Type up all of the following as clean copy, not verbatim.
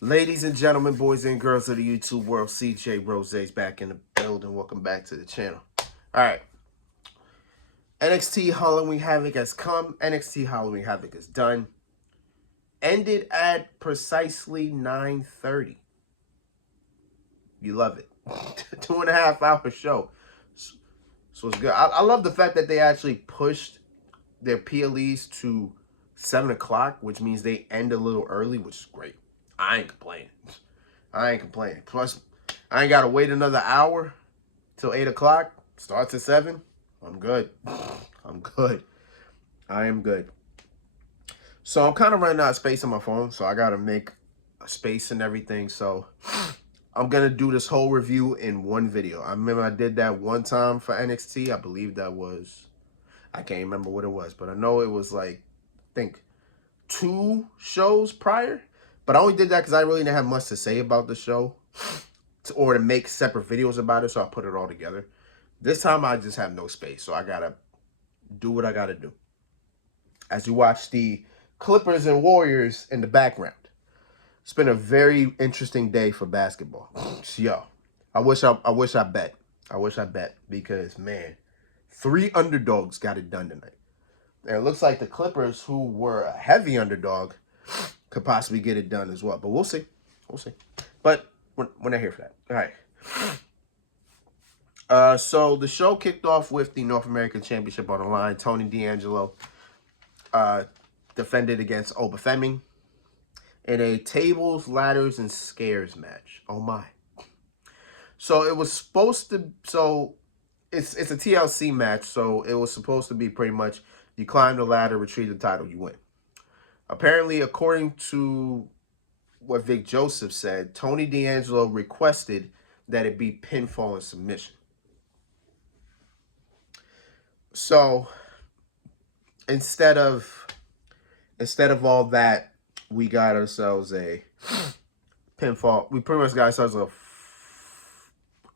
Ladies and gentlemen, boys and girls of the YouTube world, CJ Rose's back in the building. Welcome back to the channel. All right. NXT Halloween Havoc has come. NXT Halloween Havoc is done. Ended at precisely 9:30. You love it. 2.5 hour show. So it's good. I love the fact that they actually pushed their PLEs to 7 o'clock, which means they end a little early, which is great. I ain't complaining. I ain't complaining. Plus, I ain't got to wait another hour till 8 o'clock. Starts at 7. I'm good. I'm good. I am good. So I'm kind of running out of space on my phone, so I got to make a space and everything. So I'm going to do this whole review in one video. I remember I did that one time for NXT. I believe that was, I can't remember what it was, but I know it was like, I think 2 shows prior. But I only did that because I really didn't have much to say about the show or to make separate videos about it, so I put it all together. This time I just have no space, so I got to do what I got to do. As you watch the Clippers and Warriors in the background. It's been a very interesting day for basketball. Yo, I wish I bet. I wish I bet because, man, 3 underdogs got it done tonight. And it looks like the Clippers, who were a heavy underdog, could possibly get it done as well. But we'll see. We'll see. But we're not here for that. All right. So the show kicked off with the North American Championship on the line. Tony D'Angelo defended against Oba Femi in a tables, ladders, and scares match. Oh my. So it was supposed to, so it's a TLC match, so it was supposed to be pretty much you climb the ladder, retrieve the title, you win. Apparently, according to what Vic Joseph said, Tony D'Angelo requested that it be pinfall and submission. So instead of all that, we got ourselves a pinfall. We pretty much got ourselves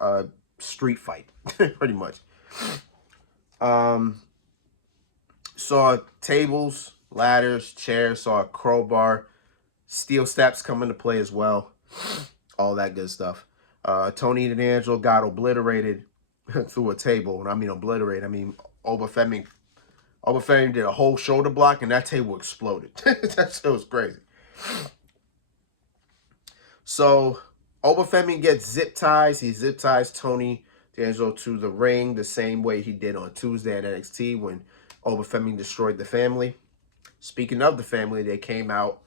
a street fight, pretty much. Saw tables, ladders, chairs, saw a crowbar, steel steps come into play as well. All that good stuff. Tony D'Angelo got obliterated through a table. And I mean obliterated, I mean Oba Femi did a whole shoulder block and that table exploded. That shit was crazy. So Oba Femi gets zip ties. He zip ties Tony D'Angelo to the ring the same way he did on Tuesday at NXT when Oba Femi destroyed the family. Speaking of the family, they came out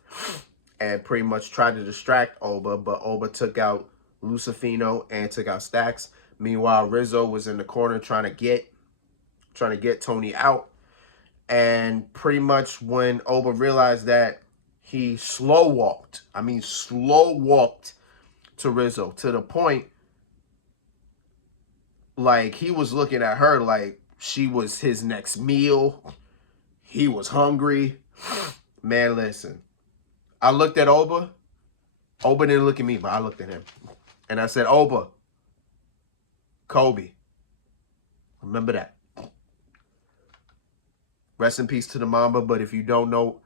and pretty much tried to distract Oba, but Oba took out Lucifino and took out Stacks. Meanwhile, Rizzo was in the corner trying to get Tony out. And pretty much when Oba realized that, he slow walked to Rizzo to the point like he was looking at her like she was his next meal. He was hungry. Man, listen. I looked at Oba. Oba didn't look at me, but I looked at him. And I said, Oba, Kobe, remember that. Rest in peace to the Mamba, but if you don't know,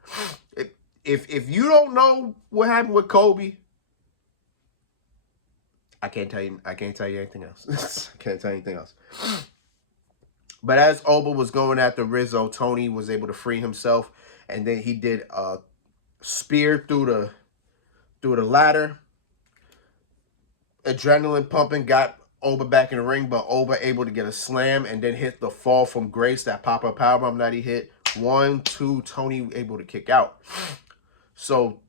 if you don't know what happened with Kobe, I can't tell you anything else. I can't tell you anything else. But as Oba was going after Rizzo, Tony was able to free himself, and then he did a spear through the ladder. Adrenaline pumping, got Oba back in the ring, but Oba able to get a slam and then hit the fall from grace, that pop-up powerbomb that he hit. 1, 2, Tony able to kick out. So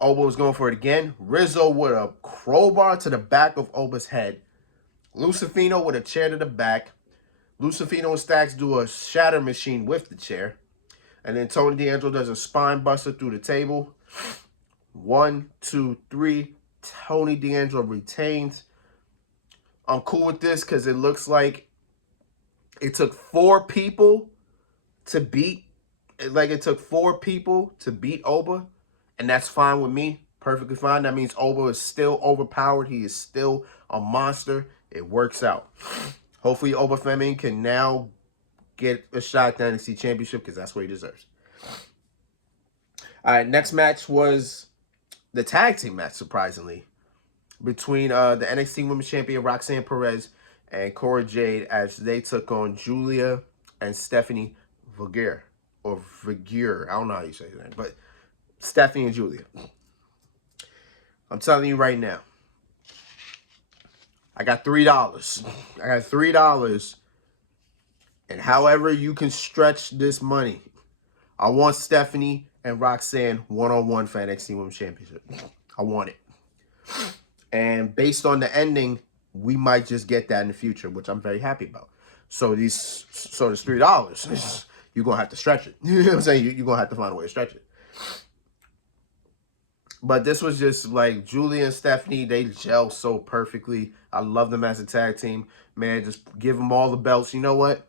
Oba was going for it again. Rizzo with a crowbar to the back of Oba's head. Lucifino with a chair to the back. Lucifino and Stacks do a shatter machine with the chair. And then Tony D'Angelo does a spine buster through the table. 1, 2, 3. Tony D'Angelo retains. I'm cool with this because it looks like it took 4 people to beat. It took 4 people to beat Oba. And that's fine with me. Perfectly fine. That means Oba is still overpowered. He is still a monster. It works out. Hopefully Oba Femi can now get a shot at the NXT Championship because that's what he deserves. All right, next match was the tag team match, surprisingly, between the NXT Women's Champion Roxanne Perez and Cora Jade as they took on Julia and Stephanie Vergere. Or Vergere. I don't know how you say that, but Stephanie and Julia. I'm telling you right now, I got $3. I got $3. And however you can stretch this money, I want Stephanie and Roxanne one-on-one for NXT Women's Championship. I want it. And based on the ending, we might just get that in the future, which I'm very happy about. So this $3, you're going to have to stretch it. You know what I'm saying? You're going to have to find a way to stretch it. But this was just like Julia and Stephanie, they gel so perfectly. I love them as a tag team. Man, just give them all the belts. You know what?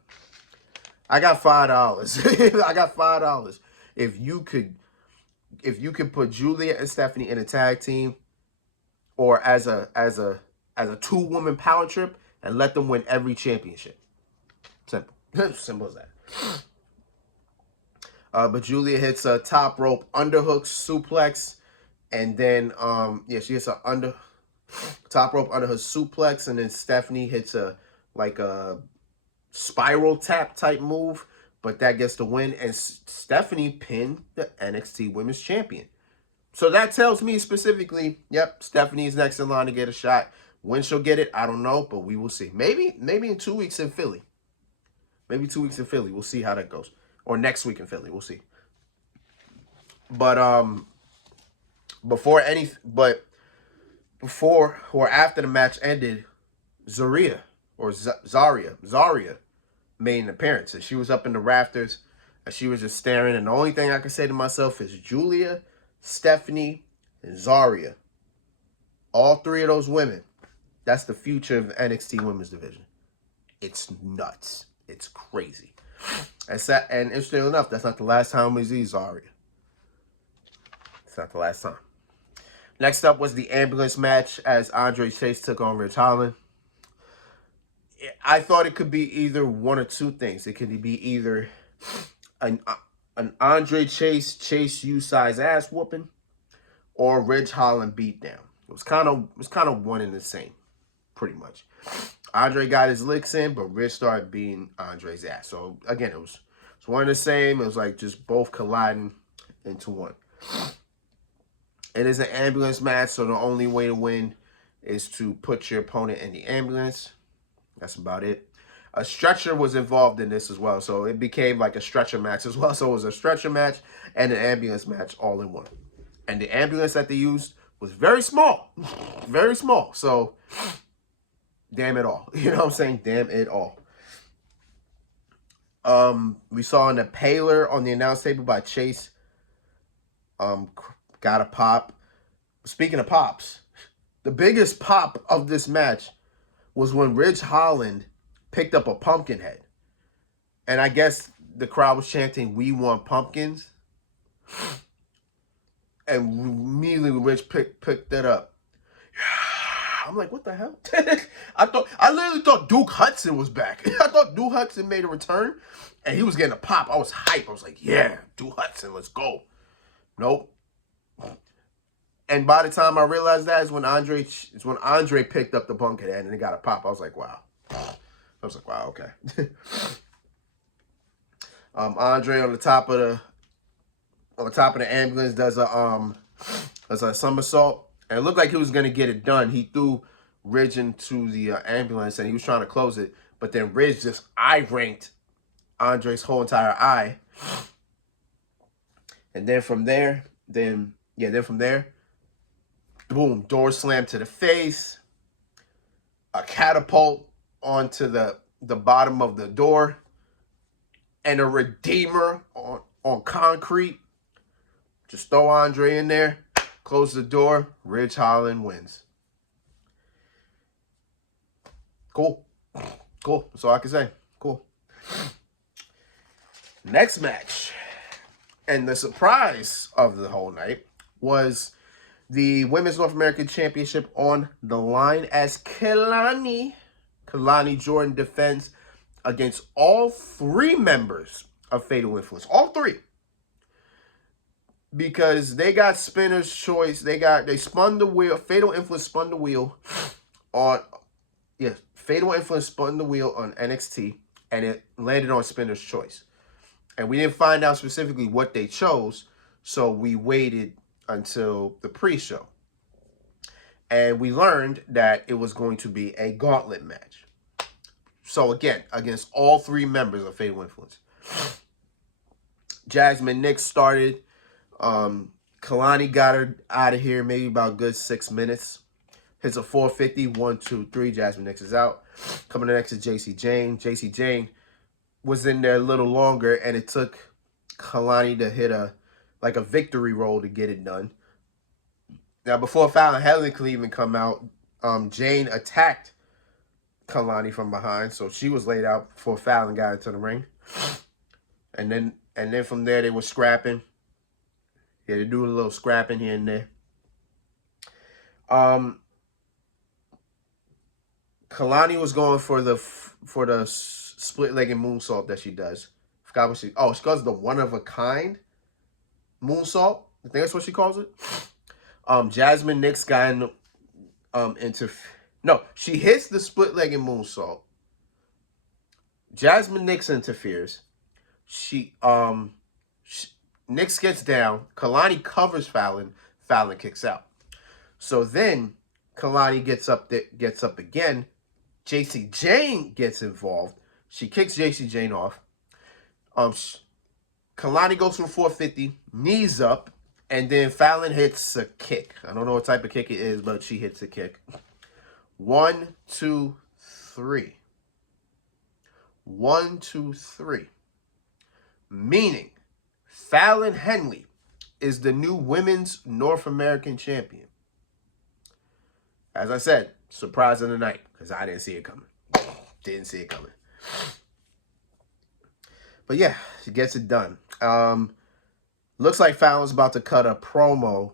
I got $5. I got $5. If you could put Julia and Stephanie in a tag team or as a 2-woman power trip and let them win every championship. Simple. Simple as that. But Julia hits a top rope underhook suplex. And then, she hits a top rope under her suplex, and then Stephanie hits a spiral tap type move, but that gets the win, and Stephanie pinned the NXT Women's Champion. So that tells me specifically, yep, Stephanie is next in line to get a shot. When she'll get it, I don't know, but we will see. Maybe in 2 weeks in Philly. Maybe 2 weeks in Philly. We'll see how that goes. Or next week in Philly. We'll see. But before or after the match ended, Zaria made an appearance. And she was up in the rafters and she was just staring. And the only thing I can say to myself is Julia, Stephanie, and Zaria. All 3 of those women, that's the future of the NXT Women's Division. It's nuts. It's crazy. And interesting enough, that's not the last time we see Zaria. It's not the last time. Next up was the ambulance match as Andre Chase took on Ridge Holland. I thought it could be either one or two things. It could be either an Andre Chase U-size ass whooping or Ridge Holland beatdown. It was kind of one and the same, pretty much. Andre got his licks in, but Ridge started beating Andre's ass. So again, it was one and the same. It was like just both colliding into one. It is an ambulance match, so the only way to win is to put your opponent in the ambulance. That's about it. A stretcher was involved in this as well, so it became like a stretcher match as well. So it was a stretcher match and an ambulance match all in one. And the ambulance that they used was very small. Very small. So, damn it all. You know what I'm saying? Damn it all. We saw an impaler on the announce table by Chase. Got a pop. Speaking of pops, the biggest pop of this match was when Ridge Holland picked up a pumpkin head. And I guess the crowd was chanting, "We want pumpkins." And immediately Ridge picked that up. I'm like, what the hell? I literally thought Duke Hudson was back. I thought Duke Hudson made a return and he was getting a pop. I was hyped. I was like, yeah, Duke Hudson, let's go. Nope. And by the time I realized that is when Andre picked up the pumpkin head and it got a pop. I was like, wow. Okay. Andre on the top of the ambulance does a somersault, and it looked like he was gonna get it done. He threw Ridge into the ambulance and he was trying to close it, but then Ridge just eye ranked Andre's whole entire eye. And then from there, boom, door slam to the face, a catapult onto the bottom of the door, and a Redeemer on concrete. Just throw Andre in there, close the door, Ridge Holland wins. Cool. That's all I can say. Cool. Next match. And the surprise of the whole night was the Women's North American Championship on the line as Kelani Jordan defends against all 3 members of Fatal Influence. All 3. because they got spinner's choice. They spun the wheel. Fatal Influence spun the wheel on Fatal Influence spun the wheel on NXT, and it landed on spinner's choice. And we didn't find out specifically what they chose, so we waited until the pre-show. And we learned that it was going to be a gauntlet match. So again, against all three members of Fatal Influence. Jasmine Nix started. Kalani got her out of here maybe about a good 6 minutes. Hits a 450, 1, 2, 3. Jasmine Nix is out. Coming next is JC Jane. JC Jane was in there a little longer, and it took Kalani to hit a victory roll to get it done. Now, before Fallon Henley could even come out, Jane attacked Kalani from behind, so she was laid out before Fallon got into the ring. And then from there they were scrapping. Yeah, they do a little scrapping here and there. Kalani was going for the split-legged moonsault that she does. Forgot what she calls the one-of-a-kind moonsault. I think that's what she calls it. Jasmine Nix got she hits the split-legged moonsault. Jasmine Nix interferes. Nix gets down. Kalani covers Fallon. Fallon kicks out. So then Kalani gets up again. JC Jane gets involved. She kicks JC Jane off. Kalani goes for 450, knees up, and then Fallon hits a kick. I don't know what type of kick it is, but she hits a kick. 1, 2, 3. 1, 2, 3. Meaning, Fallon Henley is the new Women's North American Champion. As I said, surprise of the night, because I didn't see it coming. Didn't see it coming. But yeah, she gets it done. Looks like Fallon's about to cut a promo.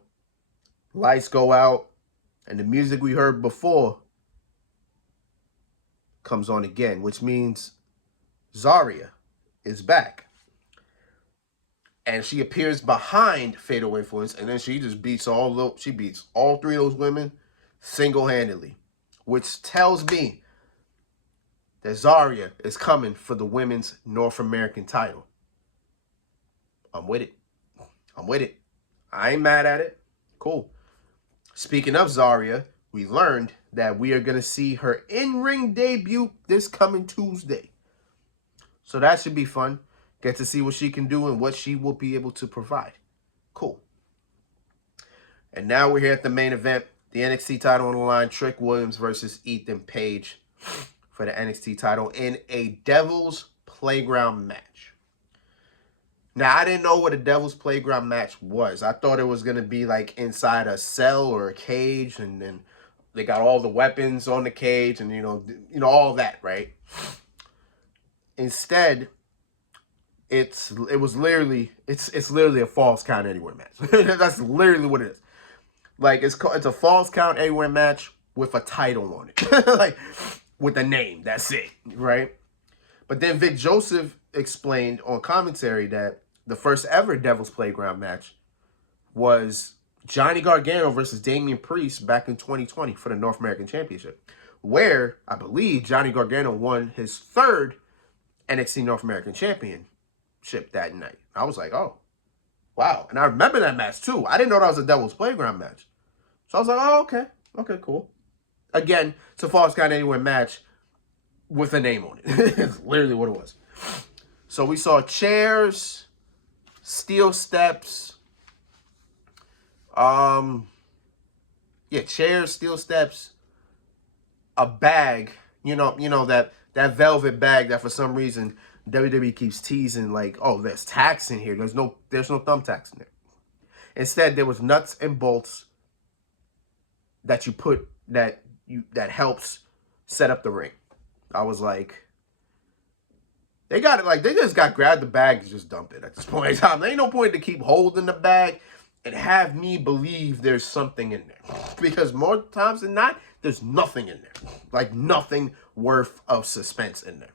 Lights go out, and the music we heard before comes on again, which means Zarya is back. And she appears behind Fatal Influence, and then she just beats all three of those women single-handedly, which tells me that Zarya is coming for the Women's North American title. I'm with it. I ain't mad at it. Cool. Speaking of Zarya, we learned that we are going to see her in-ring debut this coming Tuesday. So that should be fun. Get to see what she can do and what she will be able to provide. Cool. And now we're here at the main event. The NXT title on the line. Trick Williams versus Ethan Page for the NXT title in a Devil's Playground match. Now, I didn't know what a Devil's Playground match was. I thought it was going to be like inside a cell or a cage, and then they got all the weapons on the cage and, you know all that, right? Instead, it's literally a false count anywhere match. That's literally what it is. Like, it's a false count anywhere match with a title on it. Like, with a name. That's it, right? But then Vic Joseph explained on commentary that the first ever Devil's Playground match was Johnny Gargano versus Damian Priest back in 2020 for the North American Championship, where I believe Johnny Gargano won his third NXT North American Championship that night. I was like, oh, wow. And I remember that match too. I didn't know that was a Devil's Playground match. So I was like, oh, okay. Okay, cool. Again, it's a false count anywhere match with a name on it. It's literally what it was. So we saw chairs, steel steps, chairs, steel steps, a bag, that velvet bag that for some reason WWE keeps teasing, like, oh, there's tacks in here. There's no thumbtacks in there. Instead, there was nuts and bolts that you put that helps set up the ring. I was like, they got it, like, they just got grab the bag and just dump it at this point in time. There ain't no point to keep holding the bag and have me believe there's something in there. Because more times than not, there's nothing in there. Like, nothing worth of suspense in there.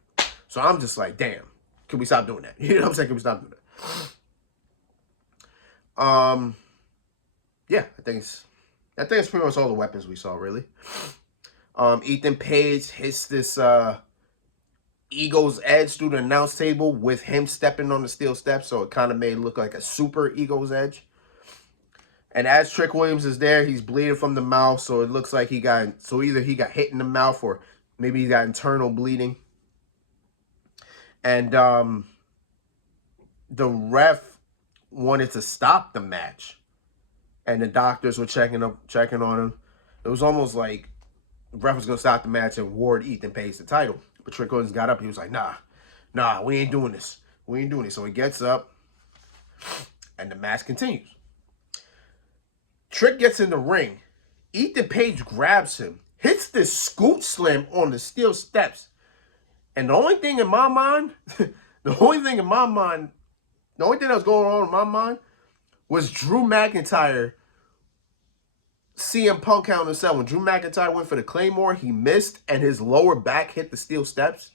So I'm just like, damn, can we stop doing that? You know what I'm saying? Can we stop doing Yeah, I think it's pretty much all the weapons we saw, really. Ethan Page hits this Ego's Edge through the announce table with him stepping on the steel steps, so it kind of made it look like a super Ego's Edge. And as Trick Williams is there, he's bleeding from the mouth, so it looks like either he got hit in the mouth or maybe he got internal bleeding. And the ref wanted to stop the match, and the doctors were checking on him. It was almost like the ref was gonna stop the match and award Ethan Page the title. But Trick Williams got up. He was like, nah, we ain't doing this. So he gets up, and the match continues. Trick gets in the ring. Ethan Page grabs him, hits this scoot slam on the steel steps. And the only thing that was going on in my mind was Drew McIntyre, CM Punk Hell in a Cell. When Drew McIntyre went for the Claymore, he missed, and his lower back hit the steel steps,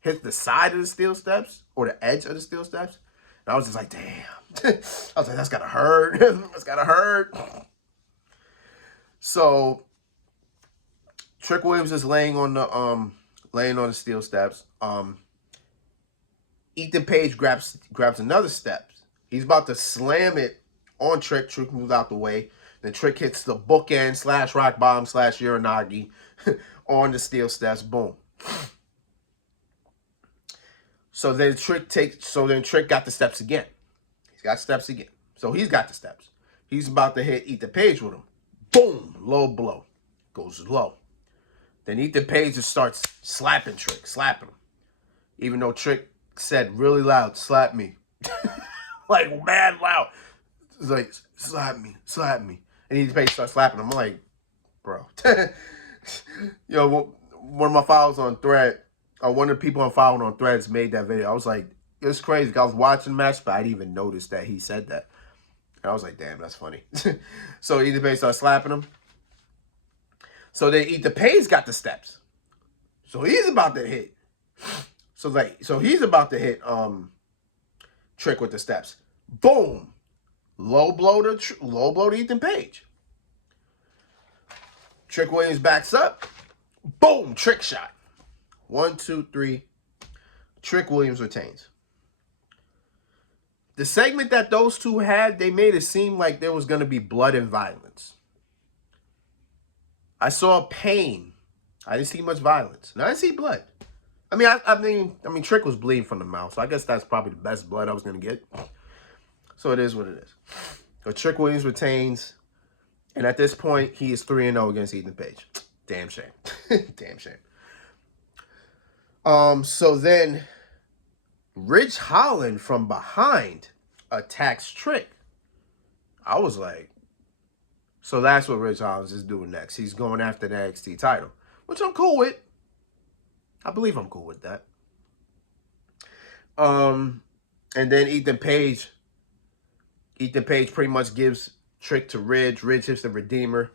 hit the side of the steel steps, or the edge of the steel steps. And I was just like, damn. I was like, that's gotta hurt. That's gotta hurt. So Trick Williams is laying on the steel steps. Ethan Page grabs another step. He's about to slam it on Trick. Trick moves out the way. Then Trick hits the bookend / rock bottom / Uranagi on the steel steps. Boom. So then Trick got the steps again. He's got steps again. So he's got the steps. He's about to hit Ethan Page with him. Boom. Low blow. Goes low. Then Ethan Page just starts slapping Trick. Slapping him. Even though Trick said really loud, slap me. Like mad loud. It's like, slap me. And Ethan Page starts slapping him. I'm like, bro. Yo, one of my followers on Thread, one of the people I'm following on Threads made that video. I was like, it's crazy. I was watching the match, but I didn't even notice that he said that. And I was like, damn, that's funny. So Ethan Page starts slapping him. So then Ethan Page got the steps. So he's about to hit. So he's about to hit Trick with the steps. Boom. Low blow to Ethan Page. Trick Williams backs up. Boom. Trick shot. 1, 2, 3. Trick Williams retains. The segment that those two had, they made it seem like there was going to be blood and violence. I saw pain. I didn't see much violence. And I didn't see blood. I mean, Trick was bleeding from the mouth, so I guess that's probably the best blood I was going to get. So it is what it is. So Trick Williams retains, and at this point, he is 3-0 against Ethan Page. Damn shame. Damn shame. So then, Ridge Holland from behind attacks Trick. I was like, so that's what Ridge Holland is doing next. He's going after the NXT title, which I'm cool with. I believe I'm cool with that. And then Ethan Page pretty much gives Trick to Ridge. Ridge hits the Redeemer.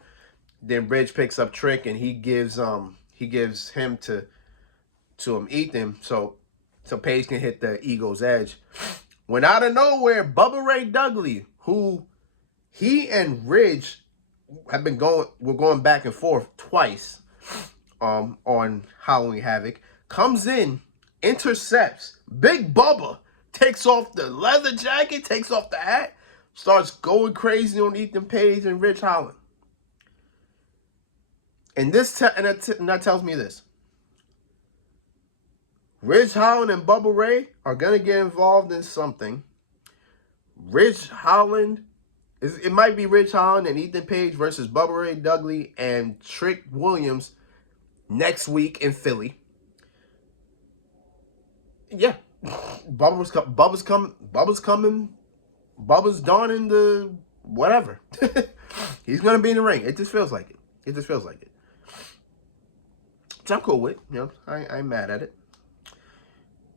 Then Ridge picks up Trick and he gives him to Ethan so Page can hit the Ego's Edge. When out of nowhere, Bubba Ray Dudley, who he and Ridge were going back and forth twice on Halloween Havoc, comes in, intercepts. Big Bubba takes off the leather jacket, takes off the hat, starts going crazy on Ethan Page and Ridge Holland. And that tells me this. Ridge Holland and Bubba Ray are going to get involved in something. Ridge Holland, it might be Ridge Holland and Ethan Page versus Bubba Ray Dudley and Trick Williams next week in Philly. Yeah. Bubba's coming. Bubba's donning the whatever. He's going to be in the ring. It just feels like it. Which I'm cool with. You know, I ain't mad at it.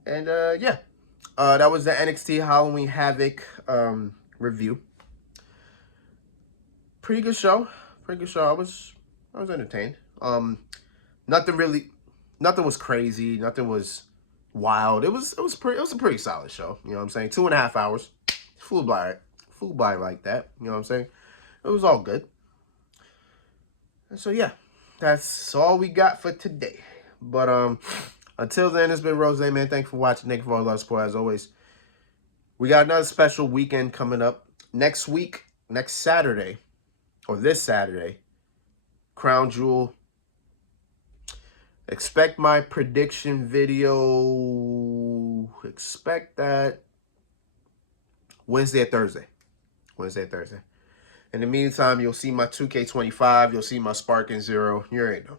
And, that was the NXT Halloween Havoc review. Pretty good show. I was entertained. Nothing was crazy. Nothing was wild. It was a pretty solid show. You know what I'm saying? 2.5 hours. Flew by flew by like that. You know what I'm saying? It was all good. And so, yeah, that's all we got for today. But until then, it's been Rose, man. Thanks for watching. Thank you for all the support, as always. We got another special weekend coming up. Next week, next Saturday, or this Saturday, Crown Jewel. Expect my prediction video. Expect that Wednesday or Thursday. Wednesday or Thursday. In the meantime, you'll see my 2K25. You'll see my Sparking Zero. You already know.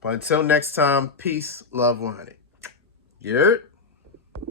But until next time, peace, love, 100. You heard?